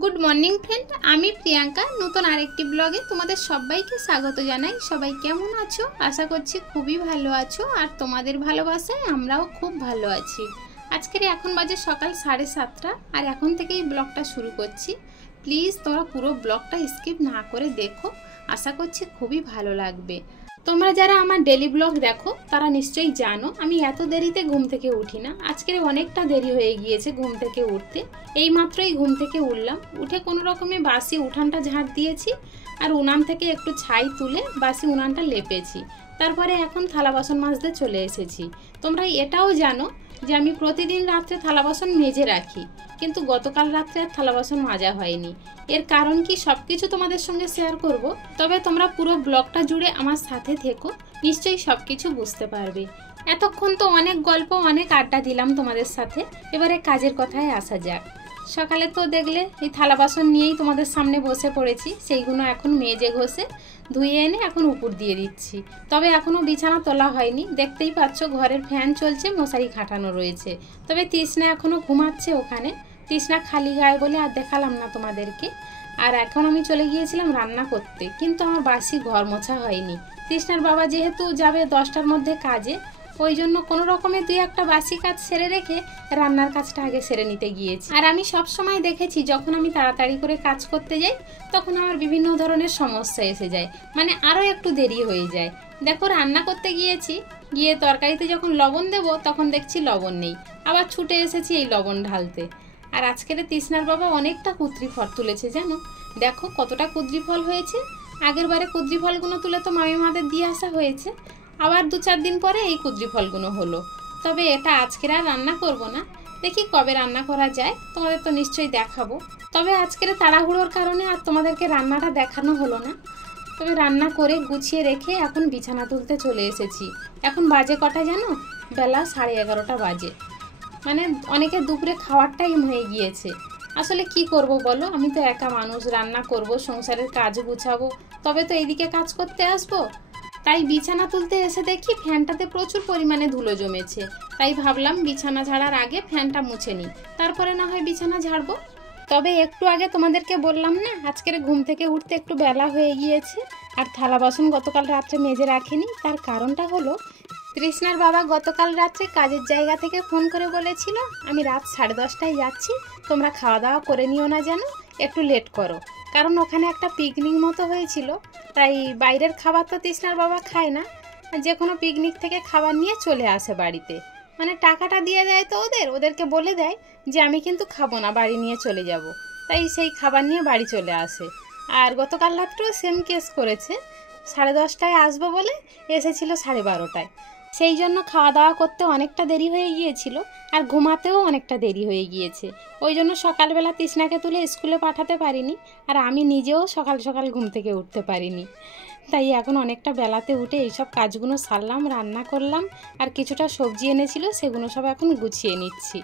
Good morning friend आमी प्रियंका नतून आरेकटी ब्लगे तुम्हादेर सबाइके स्वागत जानाई। सबाई केमन आछो? आशा करछि खूबই भालो आछो और तुम्हादेर भालोबासाय आमराओ खूब भालो आछि। आजकेर एखन बाजे सकाल 7:30 और एखन थेकेई ब्लगटा शुरू करछि। प्लिज तोमरा पुरो ब्लगटा स्किप ना करे देखो, आशा करछि खूबई भालो लागबे। তোমরা যারা আমার ডেলি ব্লগ দেখো তারা নিশ্চয়ই জানো আমি এত দেরিতে ঘুম থেকে উঠি না। আজকে অনেকটা দেরি হয়ে গিয়েছে ঘুম থেকে উঠতে। এইমাত্রই ঘুম থেকে উঠলাম, উঠে কোনো রকমে বাসি উঠানটা ঝাড় দিয়েছি আর উনান থেকে একটু ছাই তুলে বাসি উনানটা লেপেছি। তারপরে এখন থালা বাসন মাজতে চলে এসেছি। তোমরা এটাও জানো যে আমি প্রতিদিন রাতে থালা বাসন মেজে রাখি, কিন্তু গতকাল রাতে থালা বাসন মাজা হয়নি। এর কারণ কি সবকিছু তোমাদের সঙ্গে শেয়ার করব, তবে তোমরা পুরো ব্লগটা জুড়ে আমার সাথে থেকো, নিশ্চয়ই সবকিছু বুঝতে পারবে। এতক্ষণ তো অনেক গল্প অনেক আড্ডা দিলাম তোমাদের সাথে, এবারে কাজের কথায় আসা যাক। সকালে তো দেখলে এই থালা বাসন নিয়েই তোমাদের সামনে বসে পড়েছি, সেইগুলো এখন মেজে ঘষে ধুয়ে এনে এখন উপর দিয়ে দিচ্ছি। তবে এখনো বিছানা তোলা হয়নি, দেখতেই পাচ্ছ ঘরের ফ্যান চলছে, মশারি খাটানো রয়েছে। তবে তৃষ্ণা এখনো ঘুমাচ্ছে ওখানে, তৃষ্ণা খালি গায়ে বলে আর দেখালাম না তোমাদেরকে। আর এখন আমি চলে গিয়েছিলাম রান্না করতে, কিন্তু আমার বাসি ঘর মোছা হয়নি। তৃষ্ণার বাবা যেহেতু যাবে 10টার মধ্যে কাজে, ওই জন্য কোনো রকমে দুই একটা বাসি কাজ সেরে রেখে রান্নার কাজটা আগে সেরে নিতে গিয়েছি। আর আমি সব সময় দেখেছি যখন আমি তাড়াতাড়ি করে কাজ করতে যাই তখন আমার বিভিন্ন ধরনের সমস্যা এসে যায়, মানে আরও একটু দেরি হয়ে যায়। দেখো রান্না করতে গিয়েছি, গিয়ে তরকারিতে যখন লবণ দেব তখন দেখছি লবণ নেই, আবার ছুটে এসেছি এই লবণ ঢালতে। আর আজকের তৃষ্ণার বাবা অনেকটা কুদ্রি ফল তুলেছে জানো, দেখো কতটা কুদ্রি ফল হয়েছে। আগের বারে কুদ্রি ফলগুলো তুলে তো মামিমাদের দিয়ে আসা হয়েছে, আবার 2-4 দিন পরে এই কুদ্রি ফলগুলো হলো। তবে এটা আজকের আর রান্না করব না, দেখি কবে রান্না করা যায়, তোমাদের তো নিশ্চয়ই দেখাবো। তবে আজকের তাড়াহুড়োর কারণে আর তোমাদেরকে রান্নাটা দেখানো হলো না। তবে রান্না করে গুছিয়ে রেখে এখন বিছানা তুলতে চলে এসেছি। এখন বাজে কটা জানো? বেলা 11:30 বাজে, মানে অনেকে দুপুরে খাওয়ার টাইম হয়ে গিয়েছে। আসলে কি করব বলো, আমি তো একা মানুষ, রান্না করব, সংসারের কাজ গুছাবো, তবে তো এইদিকে কাজ করতে আসবো। তাই বিছানা তুলতে এসে দেখি ফ্যানটাতে প্রচুর পরিমাণে ধুলো জমেছে। তাই ভাবলাম বিছানা ঝাড়ার আগে ফ্যানটা মুছে নিই, তারপরে না হয় বিছানা ঝাড়বো। তবে একটু আগে তোমাদেরকে বললাম না আজকের ঘুম থেকে উঠতে একটু বেলা হয়ে গিয়েছে, আর থালা বাসন গতকাল রাত্রে মেজে রাখিনি। তার কারণটা হলো তৃষ্ণার বাবা গতকাল রাত্রে কাজের জায়গা থেকে ফোন করে বলেছিল আমি রাত 10:30টায় যাচ্ছি, তোমরা খাওয়া দাওয়া করে নিও না যেন, একটু লেট করো। কারণ ওখানে একটা পিকনিক মতো হয়েছিল, তাই বাইরের খাবার তো তৃষ্ণার বাবা খায় না, যে কোনো পিকনিক থেকে খাবার নিয়ে চলে আসে বাড়িতে। মানে টাকাটা দিয়ে দেয় তো ওদেরকে বলে দেয় যে আমি কিন্তু খাবো না, বাড়ি নিয়ে চলে যাব। তাই সেই খাবার নিয়ে বাড়ি চলে আসে। আর গতকাল রাত্রেও সেম কেস করেছে, 10:30টায় আসবো বলে এসেছিল 12:30টায়। সেই জন্য খাওয়া দাওয়া করতে অনেকটা দেরি হয়ে গিয়েছিল, আর ঘুমাতেও অনেকটা দেরি হয়ে গিয়েছে। ওই জন্য সকালবেলা তৃষ্ণাকে তুলে স্কুলে পাঠাতে পারিনি, আর আমি নিজেও সকাল সকাল ঘুম থেকে উঠতে পারিনি। তাই এখন অনেকটা বেলাতে উঠে এইসব কাজগুলো সারলাম, রান্না করলাম, আর কিছুটা সবজি এনেছিল সেগুলো সব এখন গুছিয়ে নিচ্ছি।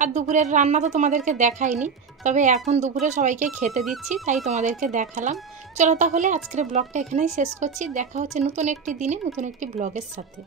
আর দুপুরের রান্না তো তোমাদেরকে দেখাইনি, তবে এখন দুপুরে সবাইকে খেতে দিচ্ছি, তাই তোমাদেরকে দেখালাম। চলো তাহলে আজকের ব্লগটা এখানেই শেষ করছি, দেখা হচ্ছে নতুন একটি দিনে নতুন একটি ব্লগের সাথে।